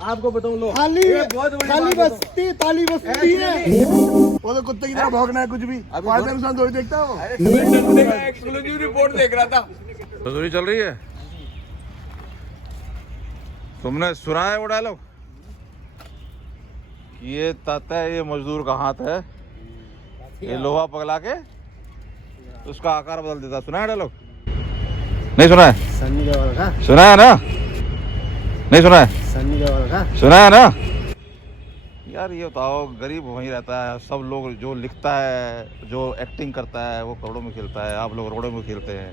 आपको बताऊं लो खाली बस्ती ताली बस्ती है। वो तो कुत्ते की तरह भौंकना है कुछ भी। फायदा नुकसान थोड़ी देखता हो। एक्सक्लूसिव रिपोर्ट देख रहा था। मजदूरी चल रही है। तुमने सुना है वो डायलॉग? ये ताता है, ये मजदूर का हाथ है, ये लोहा पगला के उसका आकार बदल देता। सुना है डायलॉग? नहीं सुना है? सन्नी देओल का सुना है ना? नहीं सुना है? सन्नी देओल का सुना है ना? यार ये बताओ, गरीब वहीं रहता है। सब लोग जो लिखता है, जो एक्टिंग करता है, वो करोड़ों में खेलता है। आप लोग रोड़ों में खेलते हैं।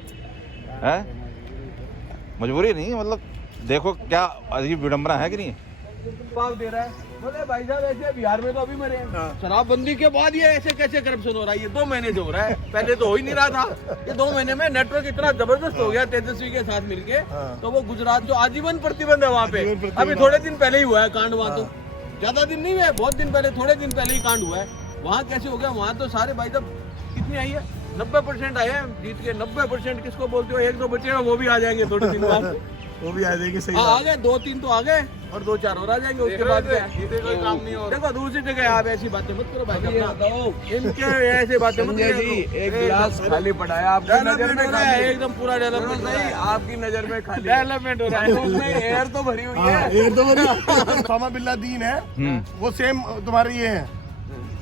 मजबूरी नहीं, मतलब देखो क्या अजीब विडंबना है कि नहीं? जवाब दे रहा है, बोले भाई साहब ऐसे बिहार में तो अभी मरे हैं। शराबबंदी के बाद ये ऐसे कैसे करप्शन हो रहा है? ये 2 महीने से हो रहा है, पहले तो हो ही नहीं रहा था। ये 2 महीने में नेटवर्क इतना जबरदस्त हो गया तेजस्वी के साथ मिलके। तो वो गुजरात जो आजीवन प्रतिबंध है वहाँ पे, अभी थोड़े दिन पहले ही हुआ है कांड वहाँ। तो ज्यादा दिन नहीं हुआ, बहुत दिन पहले, थोड़े दिन पहले ही कांड हुआ है। वहाँ कैसे हो गया? वहाँ तो सारे भाई साहब कितनी आई है, 90% आए हैं जीत के। 90% किसको बोलते हो? 1-2 बचे हैं, वो भी आ जाएंगे थोड़े दिन बाद। वो भी आ जाएगी। सही आ गए 2-3 तो आ गए और 2-4 और आ जाएंगे। उसके बाद कोई काम नहीं हो। देखो दूसरी जगह आप ऐसी बातें मत करो भाई साहब, इनके ऐसे बातें मत करो। एक गिलास खाली पड़ा है, आपकी नजर में खाली है, एकदम पूरा डेवलपमेंट नहीं, आपकी नजर में खाली डेवलपमेंट हो रहा है। उसमें एयर तो भरी हुई है। ये तो ओसामा बिल्ला दीन है, वो सेम तुम्हारे ये है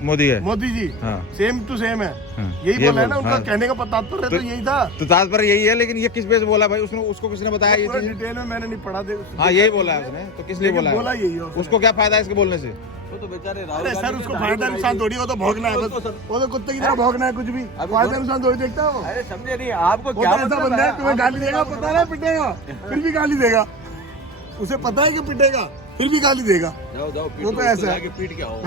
मोदी है। मोदी जी। हाँ। सेम टू सेम है। हाँ। यही ये बोला है ना बोल, उनका हाँ। कहने का तात्पर्य तो यही था। तो तात्पर्य यही है, लेकिन ये किस बेस बोला भाई? उसने उसको किसने बताया ये चीज़? डिटेल में मैंने नहीं पढ़ा दे। हाँ यही बोला है उसने, तो किस लिए बोला बोला है? यही है उसको क्या फायदा है इसके बोलने से? वो तो बेचारे अरे सर उसको फायदा नुकसान थोड़ी, वो तो भौंकना है बस। वो तो कुत्ते की तरह भौंकना है कुछ भी। फायदा नुकसान थोड़ी देखता हो। अरे समझे नहीं आपको वो क्या तो ऐसा बंदा है, तुम्हें गाली देगा, पता है पिटेगा, फिर भी गाली देगा। उसे पता है कि पिटेगा, फिर भी गाली देगा। जाओ वो तो ऐसा है। पीट के आओ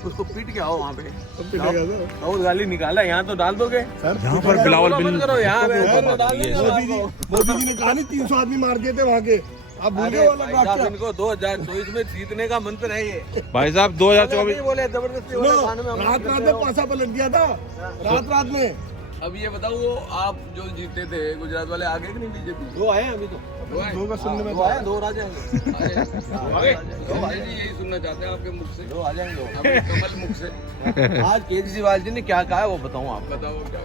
उसको, पीट के आओ वहाँ पे पिटेगा तो। और गाली निकाला, यहाँ तो डाल दोगे सर यहाँ पर बिलावल बिल करो, यहाँ पे तो डाल देंगे। मोदी जी ने कहा नहीं 300 आदमी मार दिए थे वहाँ के। आप भूल गए वाला बात क्या? इनको 2024 में जीतने का मंत्र है ये। भाई साहब 2024 बोले जबरदस्ती बोले खाने में रात में पासा पलट दिया था, रात में। अब ये बताओ, वो आप जो जीते थे गुजरात वाले आगे कि नहीं बीजेपी? 2 आए हैं अभी तो, 2 का सुनने में 2 आए, 2 आ जाएंगे। यही सुनना चाहते हैं आपके मुख से। 2 आ जाएंगे। आपके कमल मुख से आज केजरीवाल जी ने क्या कहा है वो बताऊं आपको। बताओ क्या।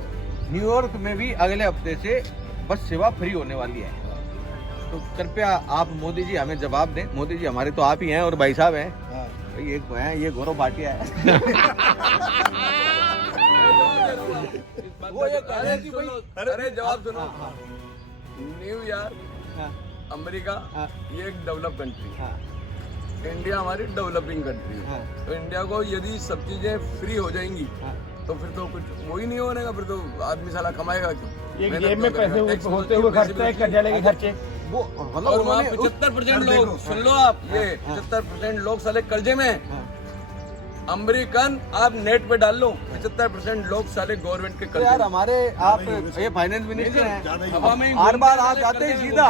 न्यूयॉर्क में भी अगले हफ्ते से बस सेवा फ्री होने वाली है। तो कृपया आप मोदी जी हमें जवाब दें। मोदी जी हमारे तो आप ही हैं और भाई साहब हैं। भाई एक है, ये गौरव भाटिया है। वो ये कह रहे हैं कि भाई अरे जवाब सुनो। न्यूयॉर्क अमेरिका ये एक डेवलप कंट्री है, इंडिया हमारी डेवलपिंग कंट्री है। तो इंडिया को यदि सब चीजें फ्री हो जाएंगी तो फिर तो कुछ वो ही नहीं होने का। फिर तो आदमी साला कमाएगा क्यों? जेब में पैसे होते हुए खर्चे, कार्यालय के खर्चे। वो मतलब और वहाँ उन्होंने 75% लोग, सुन लो आप, ये 75% लोग साले कर्जे में। अमेरिकन आप नेट पे डाल लो, 75% लोग साले गवर्नमेंट के कर्जे यार में। हमारे आप ये फाइनेंस मिनिस्टर हैं, हवा में ही हर बार आप जाते ही सीधा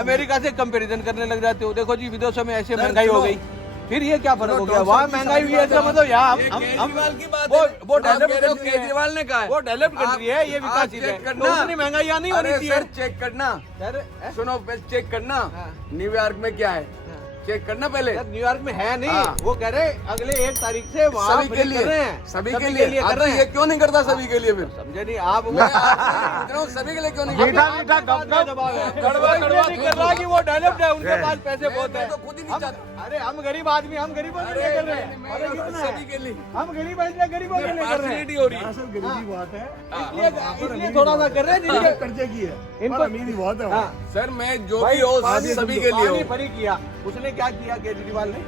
अमेरिका से कंपैरिजन करने लग जाते हो। देखो जी विदेशों में ऐसे महंगाई हो गई, फिर ये क्या फर्क हो गया? वहाँ महंगाई हुई है इसका मतलब यहाँ केजरीवाल की बात वो है। डेवलप आप कह रहे हो कंट्री है, केजरीवाल ने कहा है। वो डेवलप कंट्री है, ये विकासशील है। चेक करना, तो उतनी महंगाई यहाँ नहीं होनी अरे चाहिए। सर चेक करना, अरे सुनो पहले चेक करना न्यूयॉर्क में क्या है, चेक करना पहले। यार न्यूयॉर्क में है नहीं। हाँ। वो कह रहे अगले 1 तारीख से वहाँ सभी के फ्री कर रहे लिए, हैं, सभी के लिए कर तो रहे ये हैं। क्यों नहीं करता सभी के लिए? फिर समझे नहीं आप? मैं आपसे पूछ रहा हूँ, सभी के लिए क्यों नहीं करता? मीठा दबाव है। कड़वा नहीं कर रहा कि वो डेवलप्ड है, उनके पास पैसे बहुत है। मैं तो खुद ही नहीं चाहता। अरे हम गरीब आदमी, हम गरीबों के लिए कर रहे हैं। मैं तो सभी के लिए हम गरीब हैं इसलिए गरीबों के लिए कर रहे हैं। पार्शलिटी हो रही है। असल गरीबी बात है, इसलिए थोड़ा सा कर रहे हैं जिनके कर्जे की है, इनको- पर अमीरी बहुत है वहाँ। हाँ। सर मैं जो भाई भी हो पानी- सभी के लिए पानी हो। फ्री किया। उसने क्या किया केजरीवाल ने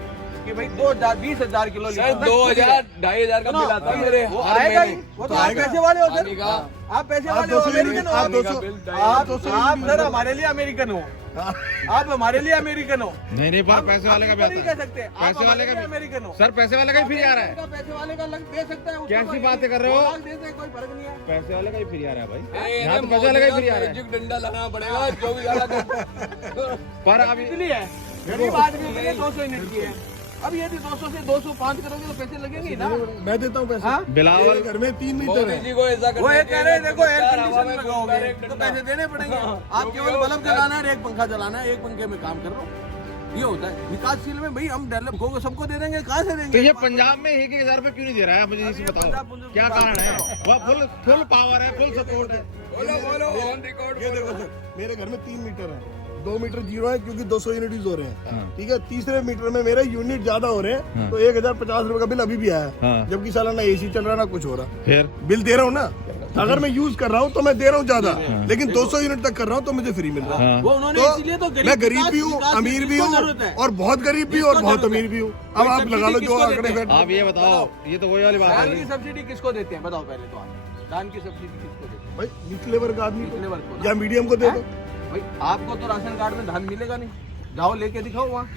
कि भाई 2000-20,000 किलो सर 2000-2500 का बिल आता है मेरे वो हर आएगा ही। महीने। वो तो आप पैसे वाले हो पानी सर, का आप पैसे आप वाले हो, 200 अमेरिकन हो। आप आप 200 आप सर हमारे लिए अमेरिकन हो, आप हमारे लिए अमेरिकन हो। नहीं पर पैसे वाले का भी नहीं आता कह है। सकते आप पैसे वाले हमारे का लिए भी अमेरिकन हो। सर, पैसे वाले का ही फ्री आ रहा है। पैसे वाले का अलग दे सकता है, उसको कैसी कोई- बातें कर रहे हो? 2 लाख दे दे, कोई फर्क नहीं है। पैसे वाले का ही फ्री आ रहा है भाई। ए, यहाँ तो मोदी पैसे वाले का ही का फ्री आ रहा है। मैजिक डंडा लगाना पड़ेगा 24 का। पर अभी इसलिए गरीब आदमी के लिए 200 यूनिट की है। अब यदि 200 से 205 करोगे तो पैसे लगेंगे ही ना। मैं देता हूँ पैसे। हाँ? बिलावल मेरे घर में 3 मीटर मोदी है। जी को ऐसा वो ये कह रहे हैं देखो एयर हवा कंडीशन में लगाओगे एक तो डंडा। पैसे देने पड़ेंगे। आप केवल बल्ब जलाना है, एक पंखा चलाना है, एक पंखे में काम कर रहा हूँ, ये होता है विकासशील में। भाई हम डेवलप को सबको दे देंगे, कहाँ से देंगे? तो ये पंजाब में 1,000 रुपए क्यों नहीं दे रहा है? मुझे इसे बताओ क्या कारण है? वह फुल पावर है, फुल सपोर्ट है। बोलो ऑन रिकॉर्ड। ये देखो सर, मेरे घर में 3 मीटर है, 2 मीटर जीरो है क्योंकि 200 यूनिट यूज हो रहे हैं। ठीक है, तीसरे मीटर में मेरे यूनिट ज्यादा हो रहे हैं तो 1050 रुपए का बिल अभी भी आया है, जबकि सालाना एसी चल रहा ना कुछ हो रहा। फिर बिल दे रहा हूँ ना, अगर मैं यूज कर रहा हूँ तो मैं दे रहा हूँ ज्यादा, लेकिन 200 यूनिट तक कर रहा हूँ तो मुझे फ्री मिल रहा है। वो उन्होंने तो इसीलिए तो मैं गरीब भी हूँ, अमीर भी हूँ, और बहुत गरीब भी और बहुत अमीर भी हूँ। अब आप लगा लो जो आंकड़े बैठ। आप ये बताओ, ये तो वही वाली बात धान है। की सब्सिडी किसको देते हैं बताओ पहले तो आप। धान की सब्सिडी किसको देते हैं? भाई निचले वर्ग आदमी निचले वर्ग को को ना। या मीडियम को दे दो। भाई आपको तो राशन कार्ड में धान मिलेगा नहीं, जाओ लेके दिखाओ वहाँ।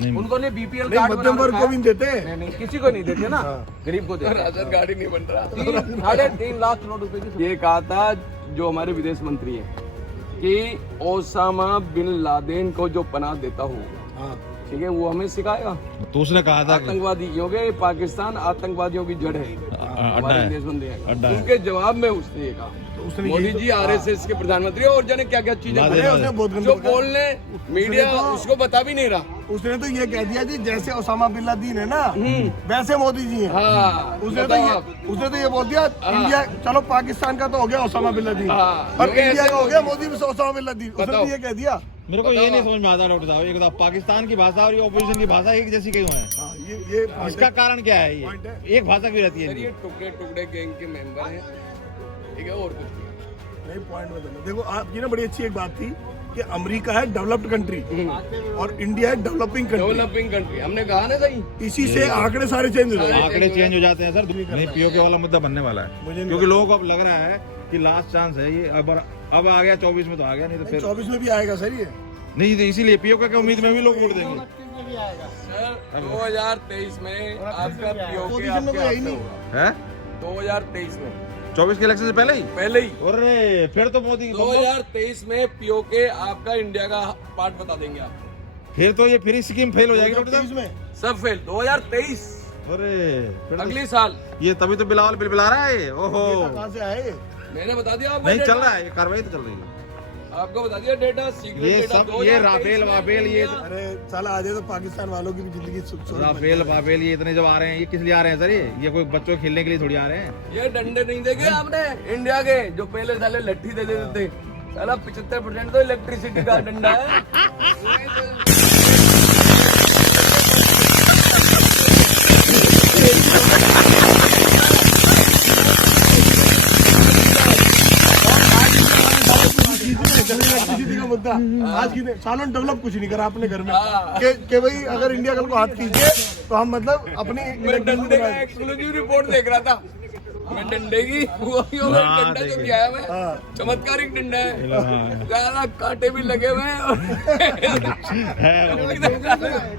नहीं। उनको ने बीपीएल नहीं, कार्ड मध्यम बना वर्ग रखा को है। भी देते हैं। नहीं नहीं, किसी को नहीं देते ना, गरीब को देते हैं। राशन कार्ड ही नहीं बन रहा। 3.5 लाख करोड़ रुपए की ये कहा था जो हमारे विदेश मंत्री है कि ओसामा बिन लादेन को जो पनाह देता हो, ठीक है, वो हमें सिखाएगा तो उसने कहा था कि आतंकवादी, क्योंकि पाकिस्तान आतंकवादियों की जड़ है, अड्डा हमारे है। विदेश मंत्री है। अड्डा है। उनके जवाब में उसने ये कहा, उसने मोदी यही तो- जी आरएसएस के प्रधानमंत्री और जाने क्या क्या चीजें लादेन कर रहे हैं। उसने बहुत गंदा जो बका- बोलने मीडिया उसने तो- उसको बता भी नहीं रहा। उसने तो ये कह दिया जी जैसे ओसामा बिन लादेन है ना वैसे मोदी जी हैं। हाँ, उसने बताओ आप। तो ये बोल दिया इंडिया, चलो पाकिस्तान का तो हो गया ओसामा बिन लादेन, हाँ, और क्योंकि इंडिया ऐसे का हो बोल गया दिया। मोदी भी ओसामा बिन लादेन। उसने बताओ। तो ये कह दिया। मेरे को ये नहीं समझ में आता डॉक्टर साहब, ये बताओ पाकिस्तान की भाषा और ये ऑपोजिशन की भाषा एक जैसी क्यों है? हाँ, ये point इसका है। कारण क्या है? Point है। ये एक भाषा क्यों रहती है सर इनकी? ये टुकड़े टुकड़े गैंग के मेंबर हैं, ठीक है, और कुछ नहीं। नहीं, पॉइंट बताना। देखो आपकी ना बड़ी अच्छी एक बात थी कि अमेरिका है डेवलप्ड कंट्री और इंडिया है डेवलपिंग कंट्री। डेवलपिंग कंट्री हमने कहा ना सही। इसी से आंकड़े सारे चेंज हो जाएंगे। आंकड़े चेंज हो जाते हैं सर। नहीं, पीओके वाला मुद्दा बनने वाला है, मुझे नहीं क्योंकि लोगों को अब लग रहा है कि लास्ट चांस है ये। अब आ गया 24 में तो आ गया, नहीं तो फिर 24 में भी आएगा सर ये। नहीं, तो इसीलिए पीओके की उम्मीद में भी लोग वोट देंगे। सर 2023 में आपका पीओके Opposition में तो आपके यही नहीं। है 2023 में 24 के इलेक्शन से पहले ही। पहले ही अरे फिर तो मोदी 2023 में पीओके आपका इंडिया का पार्ट बता देंगे आप। फिर तो ये फ्री स्कीम फेल हो जाएगी डॉक्टर 2023 साहब। में सब फेल 2023 अरे फिर तो अगले साल। ये तभी तो बिलावल बिल बिला रहा है ये। ओहो, कहाँ से आए? मैंने बता दिया आपको नहीं डेटा। चल रहा है, ये कार्रवाई तो चल रही है। आपको बता दिया डेटा सीक्रेट ये डेटा सब ये 2023 राफेल में वाफेल ये इंडिया- अरे साला आ जाए तो पाकिस्तान वालों की भी जिंदगी राफेल वाफेल ये इतने जब आ रहे हैं, ये किस लिए आ रहे हैं सर? ये कोई बच्चों के खेलने के लिए थोड़ी आ रहे हैं। ये डंडे नहीं देखे आपने इंडिया के जो पहले साले लट्ठी दे देते थे, साला 75% तो इलेक्ट्रिसिटी का डंडा है। इलेक्ट्रिसिटी का मुद्दा आज की सालों डेवलप कुछ नहीं करा अपने घर में कि भाई अगर इंडिया कल को हाथ कीजिए तो हम मतलब अपनी मैं डंडे का एक्सक्लूसिव रिपोर्ट देख रहा था। मैं डंडे की वो डंडा जो किया है मैं चमत्कारिक डंडा है, ज्यादा कांटे भी लगे हुए हैं और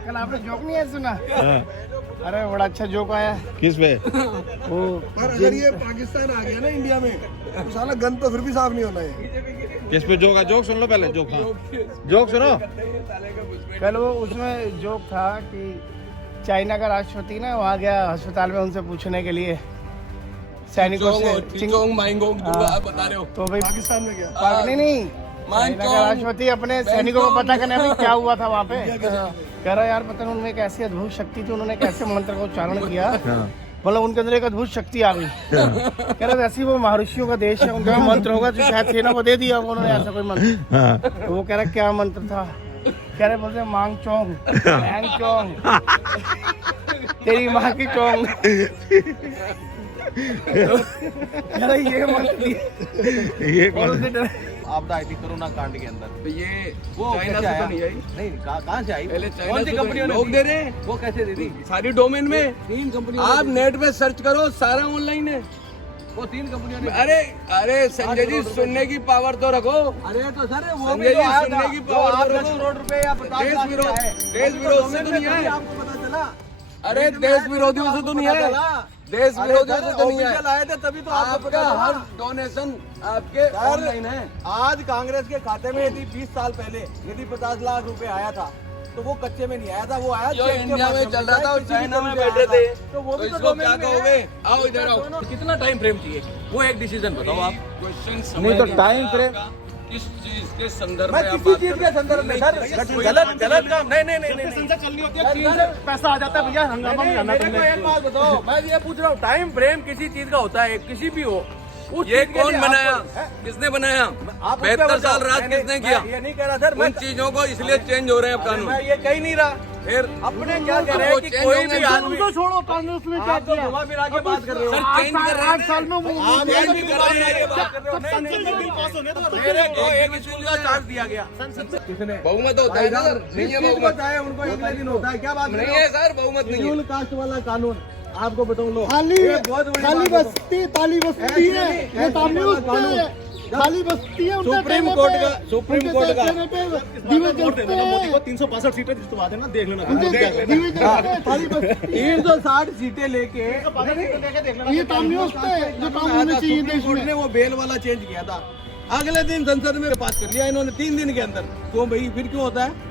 कल आपने जोक नहीं है सुना? अरे बड़ा अच्छा जोक आया। किस पे? वो पर अगर ये पाकिस्तान आ गया ना इंडिया में तो साला गन तो फिर भी साफ नहीं होना है। किस पे जोक? जोक सुन लो पहले, जोक। हाँ जोक सुनो। कल वो उसमें जोक था कि चाइना का राष्ट्रपति ना वहाँ गया अस्पताल में उनसे पूछने के लिए सैनिकों से चिंगोंग माइंगोंग आप बता रहे हो। तो भाई पाकिस्तान में गया नहीं चाइना का राष्ट्रपति अपने सैनिकों को पता करने में क्या हुआ था वहाँ पे। कह रहा यार पता नहीं उनमें एक ऐसी अद्भुत शक्ति थी, उन्होंने कैसे मंत्र का उच्चारण किया, मतलब उनके अंदर एक अद्भुत शक्ति आ गई। कह रहे वैसे वो महर्षियों का देश है, उनका मंत्र होगा तो शायद सेना को दे दिया उन्होंने ऐसा कोई मंत्र। तो वो कह रहा क्या मंत्र था? कह रहे बोलते मांग चोंग मैंग चोंग तेरी माँ की चोंग। कह रहा ये मंत्र ये कौन? आपदा आई थी कोरोना कांड के अंदर। तो ये वो चाइना कैसे से आया? तो नहीं आई। नहीं कहाँ से आई? पहले चाइना कौन सी से कंपनियों ने लोग दी? दे रहे हैं। वो कैसे दे दी? सारी डोमेन में 3 कंपनियों आप नेट पे सर्च करो, सारा ऑनलाइन है। वो 3 कंपनियों ने। अरे अरे संजय जी सुनने की पावर तो रखो। अरे तो सर वो संजय भी तो जी, आया सुनने था। की जो पावर आप तो 10 रखो। करोड़ रुपए या 50 देश लाख विरोध- का है। देश वो विरोध से डोमेन तो में नहीं तभी आए। आपको पता चला। अरे रीड में देश आया था विरोधियों तभी से तो आपको नहीं पता आए। चला। देश अरे विरोधियों सर, से तो नहीं ऑफिशियल आए। आए थे तभी तो आपको आपका पता चला। हर डोनेशन आपके ऑनलाइन है। आज कांग्रेस के खाते में यदि 20 साल पहले यदि 50 लाख रुपए आया था तो वो कच्चे में नहीं आया था, वो आया जो चेक के इंडिया में माध्यम चल से रहा था आया, और किसी चाइना भी में तरह से बैठे आया थे, था। तो वो तो भी तो इसको क्या डोमेन में कहोगे? है। आओ इधर आओ। कितना टाइम फ्रेम चाहिए, वो एक डिसीजन बताओ आप। क्वेश्चन नहीं तो टाइम फ्रेम किस चीज के संदर्भ मैं में आप किसी बात चीज कर के रहे हैं? संदर्भ में सर गलत काम नहीं चलनी होती है 3 से पैसा आ जाता है भैया, हंगामा में जाना मेरे को एक बात बताओ, मैं ये पूछ रहा हूँ, टाइम फ्रेम किसी चीज का होता है, किसी भी हो, उस ये चीज के कौन लिए बनाया? आपको- हैं? किसने बनाया? आप उस पे 72 साल बताओ। राज नहीं, किसने मैं किया? ये नहीं कह रहा सर, उन मैं चीजों को इसलिए चेंज हो रहे हैं अब कानून। मैं ये कह नहीं रहा, फिर अपने क्या कह रहे हैं वो कि change कोई होंगे भी तो आदमी उनको छोड़ो, कांग्रेस में क्या आप तो किया? घुमा फिरा के बात कर रहे हो। सर चेंज कर रहे 8 साल में आप चेंज भी कर कर रहे हैं रहे ये हो, बात कर रहे हो। नहीं, नहीं, नहीं, मेरे को एक स्कूल का चार्ज दिया गया। किसने? बहुमत होता है ना सर, नहीं है जिस चीज को बहुमत। चाहे उनको अगले दिन होता है, क्या बात कर नहीं रहे है हो? सर, बहुमत नहीं है। शेड्यूल कास्ट वाला कानून आपको बताऊं लो, खाली ये बहुत बड़ी खाली बात है। बस्ती ताली बस्ती ऐसे है, नहीं, ये ऐसे ताली वाला बस्ती है, कानून। खाली बस्ती है उनके सुप्रीम कहने कोर्ट पे, का- सुप्रीम उनके कोर्ट का- कहने पे दिवे जलते हैं, 365 सीटें जितवा देना, देख लेना उनके दिवे जलते हैं, खाली बस्ती 360 सीटें लेके ये ताली बस्ती है जो काम होना चाहिए देश कोर्ट में। ने वो बेल वाला चेंज किया था, अगले दिन संसद में पास कर लिया इन्होंने 3 दिन के अंदर। क्यों भाई, फिर क्यों होता है?